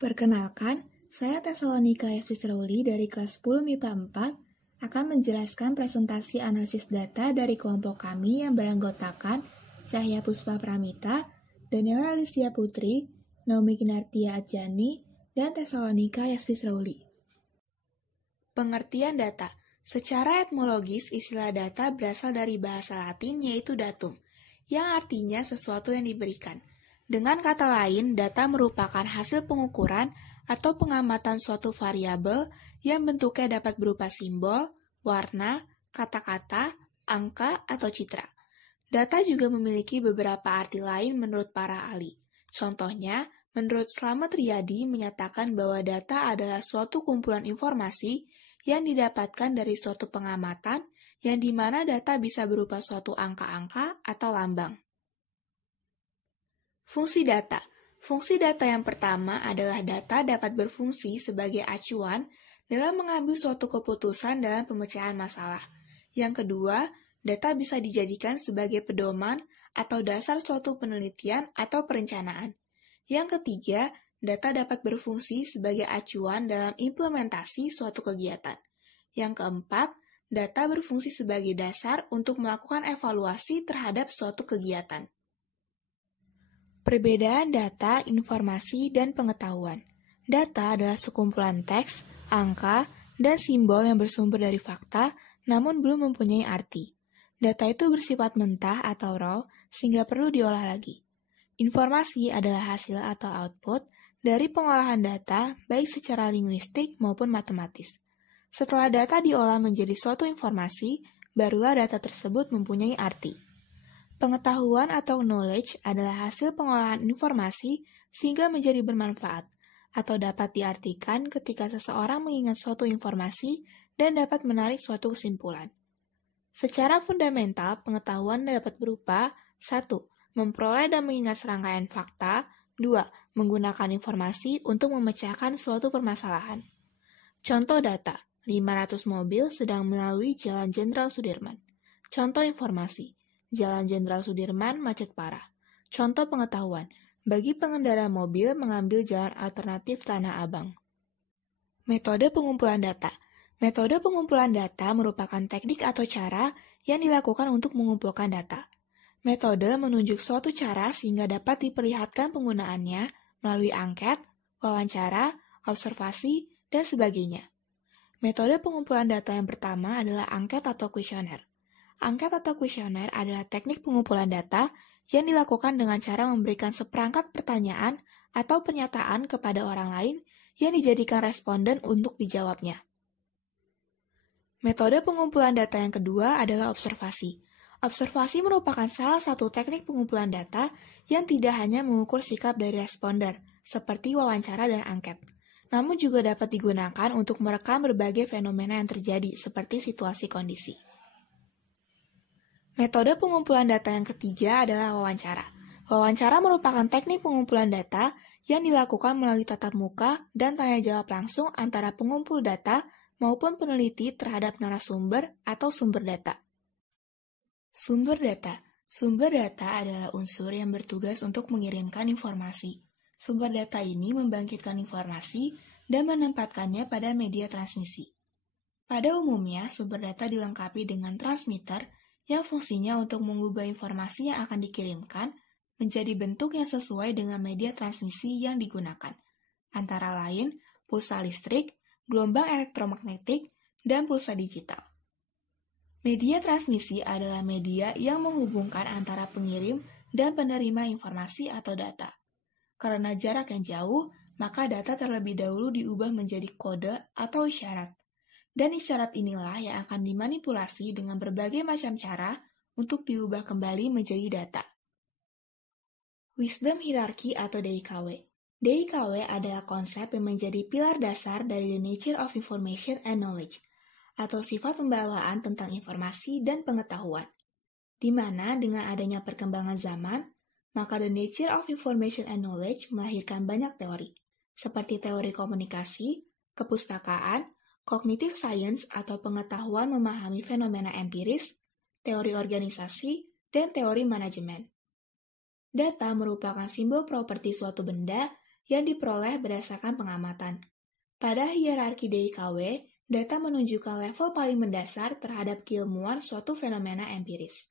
Perkenalkan, saya Tesalonika Efisrauli dari kelas 10 MIPA 4 akan menjelaskan presentasi analisis data dari kelompok kami yang beranggotakan Cahya Puspa Pramita, Daniela Alicia Putri, Naomi Kinartia Adjani, dan Tesalonika Efisrauli. Pengertian data. Secara etmologis, istilah data berasal dari bahasa Latin yaitu datum, yang artinya sesuatu yang diberikan. Dengan kata lain, data merupakan hasil pengukuran atau pengamatan suatu variabel yang bentuknya dapat berupa simbol, warna, kata-kata, angka, atau citra. Data juga memiliki beberapa arti lain menurut para ahli. Contohnya, menurut Slamet Riyadi menyatakan bahwa data adalah suatu kumpulan informasi yang didapatkan dari suatu pengamatan yang dimana data bisa berupa suatu angka-angka atau lambang. Fungsi data. Fungsi data yang pertama adalah data dapat berfungsi sebagai acuan dalam mengambil suatu keputusan dalam pemecahan masalah. Yang kedua, data bisa dijadikan sebagai pedoman atau dasar suatu penelitian atau perencanaan. Yang ketiga, data dapat berfungsi sebagai acuan dalam implementasi suatu kegiatan. Yang keempat, data berfungsi sebagai dasar untuk melakukan evaluasi terhadap suatu kegiatan. Perbedaan data, informasi, dan pengetahuan. Data adalah sekumpulan teks, angka, dan simbol yang bersumber dari fakta, namun belum mempunyai arti. Data itu bersifat mentah atau raw, sehingga perlu diolah lagi. Informasi adalah hasil atau output dari pengolahan data, baik secara linguistik maupun matematis. Setelah data diolah menjadi suatu informasi, barulah data tersebut mempunyai arti. Pengetahuan atau knowledge adalah hasil pengolahan informasi sehingga menjadi bermanfaat, atau dapat diartikan ketika seseorang mengingat suatu informasi dan dapat menarik suatu kesimpulan. Secara fundamental, pengetahuan dapat berupa 1. Memperoleh dan mengingat serangkaian fakta. 2. Menggunakan informasi untuk memecahkan suatu permasalahan. Contoh data, 500 mobil sedang melalui Jalan Jenderal Sudirman. Contoh informasi, Jalan Jenderal Sudirman macet parah. Contoh pengetahuan, bagi pengendara mobil mengambil jalan alternatif Tanah Abang. Metode pengumpulan data. Metode pengumpulan data merupakan teknik atau cara yang dilakukan untuk mengumpulkan data. Metode menunjuk suatu cara sehingga dapat diperlihatkan penggunaannya melalui angket, wawancara, observasi, dan sebagainya. Metode pengumpulan data yang pertama adalah angket atau kuesioner. Angket atau kuesioner adalah teknik pengumpulan data yang dilakukan dengan cara memberikan seperangkat pertanyaan atau pernyataan kepada orang lain yang dijadikan responden untuk dijawabnya. Metode pengumpulan data yang kedua adalah observasi. Observasi merupakan salah satu teknik pengumpulan data yang tidak hanya mengukur sikap dari responder, seperti wawancara dan angket, namun juga dapat digunakan untuk merekam berbagai fenomena yang terjadi, seperti situasi kondisi. Metode pengumpulan data yang ketiga adalah wawancara. Wawancara merupakan teknik pengumpulan data yang dilakukan melalui tatap muka dan tanya jawab langsung antara pengumpul data maupun peneliti terhadap narasumber atau sumber data. Sumber data. Sumber data adalah unsur yang bertugas untuk mengirimkan informasi. Sumber data ini membangkitkan informasi dan menempatkannya pada media transmisi. Pada umumnya, sumber data dilengkapi dengan transmitter yang fungsinya untuk mengubah informasi yang akan dikirimkan menjadi bentuk yang sesuai dengan media transmisi yang digunakan, antara lain pulsa listrik, gelombang elektromagnetik, dan pulsa digital. Media transmisi adalah media yang menghubungkan antara pengirim dan penerima informasi atau data. Karena jarak yang jauh, maka data terlebih dahulu diubah menjadi kode atau isyarat. Dan isyarat inilah yang akan dimanipulasi dengan berbagai macam cara untuk diubah kembali menjadi data. Wisdom Hierarchy atau DIKW. DIKW adalah konsep yang menjadi pilar dasar dari The Nature of Information and Knowledge, atau sifat pembawaan tentang informasi dan pengetahuan, di mana dengan adanya perkembangan zaman, maka The Nature of Information and Knowledge melahirkan banyak teori, seperti teori komunikasi, kepustakaan, cognitive science atau pengetahuan memahami fenomena empiris, teori organisasi, dan teori manajemen. Data merupakan simbol properti suatu benda yang diperoleh berdasarkan pengamatan. Pada hierarki DIKW, data menunjukkan level paling mendasar terhadap keilmuan suatu fenomena empiris.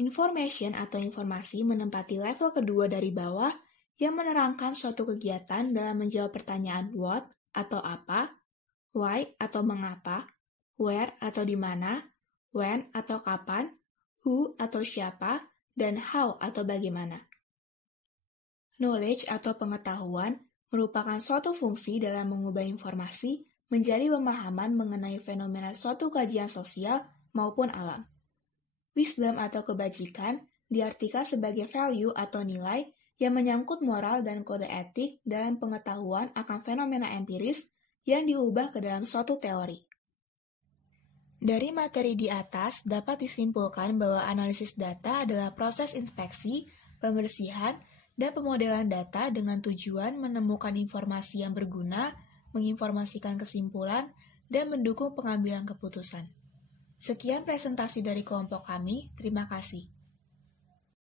Information atau informasi menempati level kedua dari bawah yang menerangkan suatu kegiatan dalam menjawab pertanyaan what atau apa, why atau mengapa, where atau di mana, when atau kapan, who atau siapa, dan how atau bagaimana. Knowledge atau pengetahuan merupakan suatu fungsi dalam mengubah informasi menjadi pemahaman mengenai fenomena suatu kajian sosial maupun alam. Wisdom atau kebajikan diartikan sebagai value atau nilai yang menyangkut moral dan kode etik dalam pengetahuan akan fenomena empiris yang diubah ke dalam suatu teori. Dari materi di atas dapat disimpulkan bahwa analisis data adalah proses inspeksi, pembersihan, dan pemodelan data dengan tujuan menemukan informasi yang berguna, menginformasikan kesimpulan, dan mendukung pengambilan keputusan. Sekian presentasi dari kelompok kami, terima kasih.